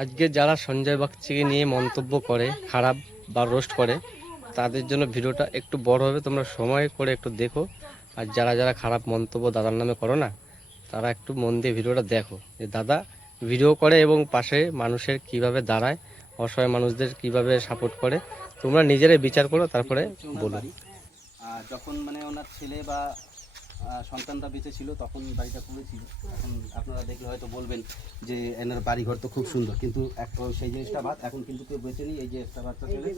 আজকে যারা সঞ্জয় বাগচিকে নিয়ে মন্তব্য করে, খারাপ বা রোস্ট করে, তাদের জন্য ভিডিওটা একটু বড় হবে। তোমরা সময় করে একটু দেখো। আর যারা যারা খারাপ মন্তব্য দাদার নামে করো না, তারা একটু মন দিয়ে ভিডিওটা দেখো। যে দাদা ভিডিও করে এবং পাশে মানুষের কীভাবে দাঁড়ায়, অসহায় মানুষদের কীভাবে সাপোর্ট করে, তোমরা নিজেরাই বিচার করো, তারপরে বলো। যখন মানে ওনার ছেলে বা সন্তানরা বেঁচে ছিল তখন বাড়িটা করেছিল এখন আপনারা দেখলে হয়তো বলবেন যে এনার বাড়িঘর তো খুব সুন্দর কিন্তু এক- সেই জিনিসটা বাদ এখন কিন্তু কেউ বেঁচে নেই এই যে একটা বাচ্চা ছেলে।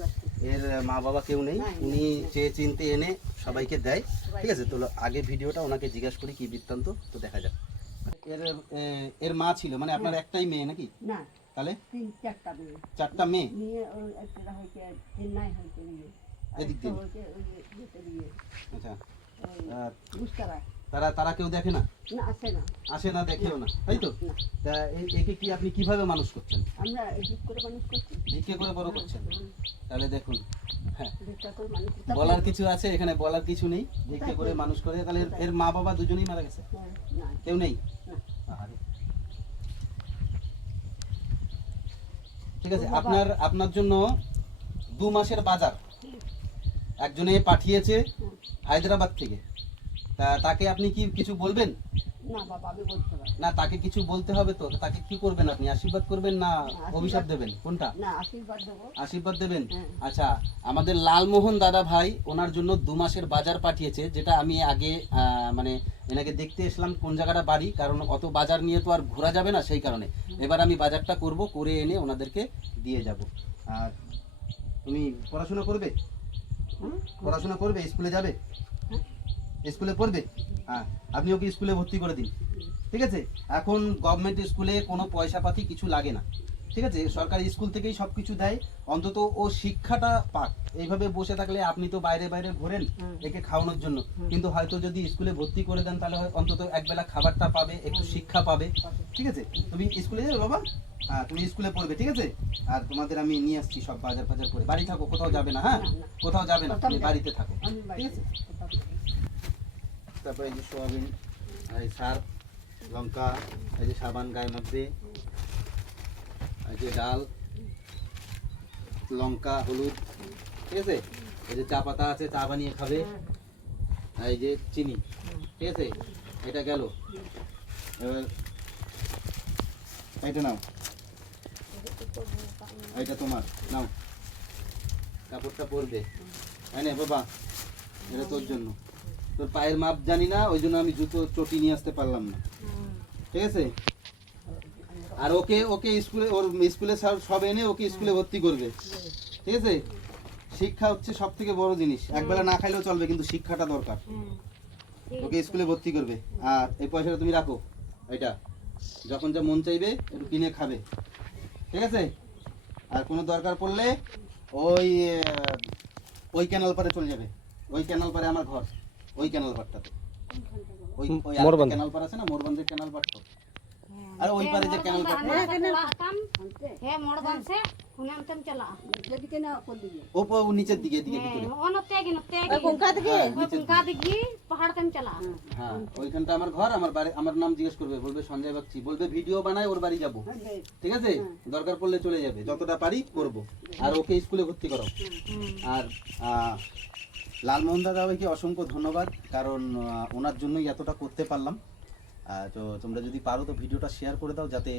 এর মা বাবা কেউ নেই উনি চেয়ে চিনতে এনে সবাইকে দেয় ঠিক আছে? তো আগে ভিডিওটা ওনাকে জিজ্ঞাসা করি কি বৃত্তান্ত তো দেখা যাক। এর এর মা ছিল মানে আপনার একটাই মেয়ে নাকি? না। তাহলে? চারটা মেয়ে। একটা নিয়ে এদিক দিয়ে? আচ্ছা। তারা তারা কেউ দেখে না? আসে না। আসে না দেখেও না। তাই তো? তা একে কি আপনি কীভাবে মানুষ করছেন? আমরা করে মানুষ করছি। ভিক্ষে করে বড় করছেন? তাহলে দেখুন হ্যাঁ। বলার কিছু আছে? এখানে বলার কিছু নেই? ভিক্ষে করে মানুষ করে তাহলে এর- মা বাবা দুজনেই মারা গেছে। হ্যাঁ, কেউ নেই। ঠিক আছে আপনার আপনার জন্য দু মাসের বাজার। একজনে পাঠিয়েছে হায়দ্রাবাদ থেকে। তা তাকে আপনি কি কিছু বলবেন? না তাকে কিছু বলতে হবে তো। তাকে কি করবেন আপনি? আশীর্বাদ করবেন না অভিশাপ দেবেন? কোনটা? আশীর্বাদ দেবেন? হ্যাঁ। আচ্ছা আমাদের লালমোহন দাদা ভাই ওনার জন্য দু মাসের বাজার পাঠিয়েছে যেটা আমি আগে মানে এনাকে দেখতে এসলাম কোন জায়গাটা বাড়ি কারণ অত বাজার নিয়ে তো আর ঘোরা যাবে না সেই কারণে। এবার আমি বাজারটা করব করে এনে ওনাদেরকে দিয়ে যাব। আর তুমি পড়াশোনা করবে? পড়াশোনা করবে? স্কুলে যাবে? স্কুলে পড়বে? হ্যাঁ আপনি ওকে স্কুলে ভর্তি করে দিন। ঠিক আছে? এখন গভর্নমেন্ট স্কুলে কোনো পয়সা পাতি কিছু লাগে না। ঠিক আছে? সরকারি স্কুল থেকেই সব কিছু দেয়। অন্তত ও শিক্ষাটা পাক। এইভাবে বসে থাকলে আপনি তো বাইরে বাইরে ঘোরেন। একে খাওয়ানোর জন্য। কিন্তু হয়তো যদি স্কুলে ভর্তি করে দেন তাহলে হয় অন্তত একবেলা খাবারটা পাবে একটু শিক্ষা পাবে। ঠিক আছে? তুমি স্কুলে যাবে বাবা? হ্যাঁ তুমি স্কুলে পড়বে ঠিক আছে? আর তোমাদের আমি নিয়ে আসছি সব বাজার ফাজার করে। বাড়ি থাকো কোথাও যাবে না হ্যাঁ। কোথাও যাবে না তুমি বাড়িতে থাকো। ঠিক আছে? তারপরে এই যে সোয়াবিন এই সার লঙ্কা এই যে সাবান গায়ের মধ্যে এই যে ডাল, লঙ্কা, হলুদ, ঠিক আছে? এই যে চা পাতা আছে, চা বানিয়ে খাবে। এই যে চিনি, ঠিক আছে? এটা গেল। এবার এটা নাও। এটা তোমার, নাও। কাপড়টা পরবে। তাই না বাবা, এটা তোর জন্য। তোর পায়ের মাপ জানি না, ওই জন্য আমি জুতো, চটি নিয়ে আসতে পারলাম না। ঠিক আছে? আর ওকে ওকে স্কুলে ওর স্কুলে সব সব এনে ওকে স্কুলে ভর্তি করবে। ঠিক আছে? শিক্ষা হচ্ছে সব থেকে বড় জিনিস। একবেলা না খাইলেও চলবে কিন্তু শিক্ষাটা দরকার। ওকে স্কুলে ভর্তি করবে। আর এই পয়সাটা তুমি রাখো এটা। যখন যা মন চাইবে একটু কিনে খাবে। ঠিক আছে? আর কোনো দরকার পড়লে ওই ওই ক্যানাল পারে চলে যাবে। ওই ক্যানাল পারে আমার ঘর। ওই ক্যানাল পারটাতে ওই ক্যানাল পার আছে না? মোরবান্ধের ক্যানাল পার তো। হ্যাঁ। আর ওই হ্যাঁ, পারে যে ক্যানেল হ্যাঁ মোড় বানছে হুনামতম চলা। দিকে না কোন দিকে। ও নিচের দিকে দিকে দিকে অনতে হ্যাঁ, গিন তে গিন কোনকা দিকে কোনকা দিকে পাহাড় তম চলা। হ্যাঁ। ওইখানটা আমার ঘর আমার বাড়ি আমার নাম জিজ্ঞেস করবে বলবে সঞ্জয় বাগচি। বলবে ভিডিও বানাই ওর বাড়ি যাব। ঠিক আছে? দরকার পড়লে চলে যাবে যতটা পারি করব। আর ওকে স্কুলে ভর্তি করো আর লালমোহন দাদা ভাইকে অসংখ্য ধন্যবাদ কারণ ওনার জন্যই এতটা করতে পারলাম। তো তোমরা যদি পারো তো ভিডিওটা শেয়ার করে দাও যাতে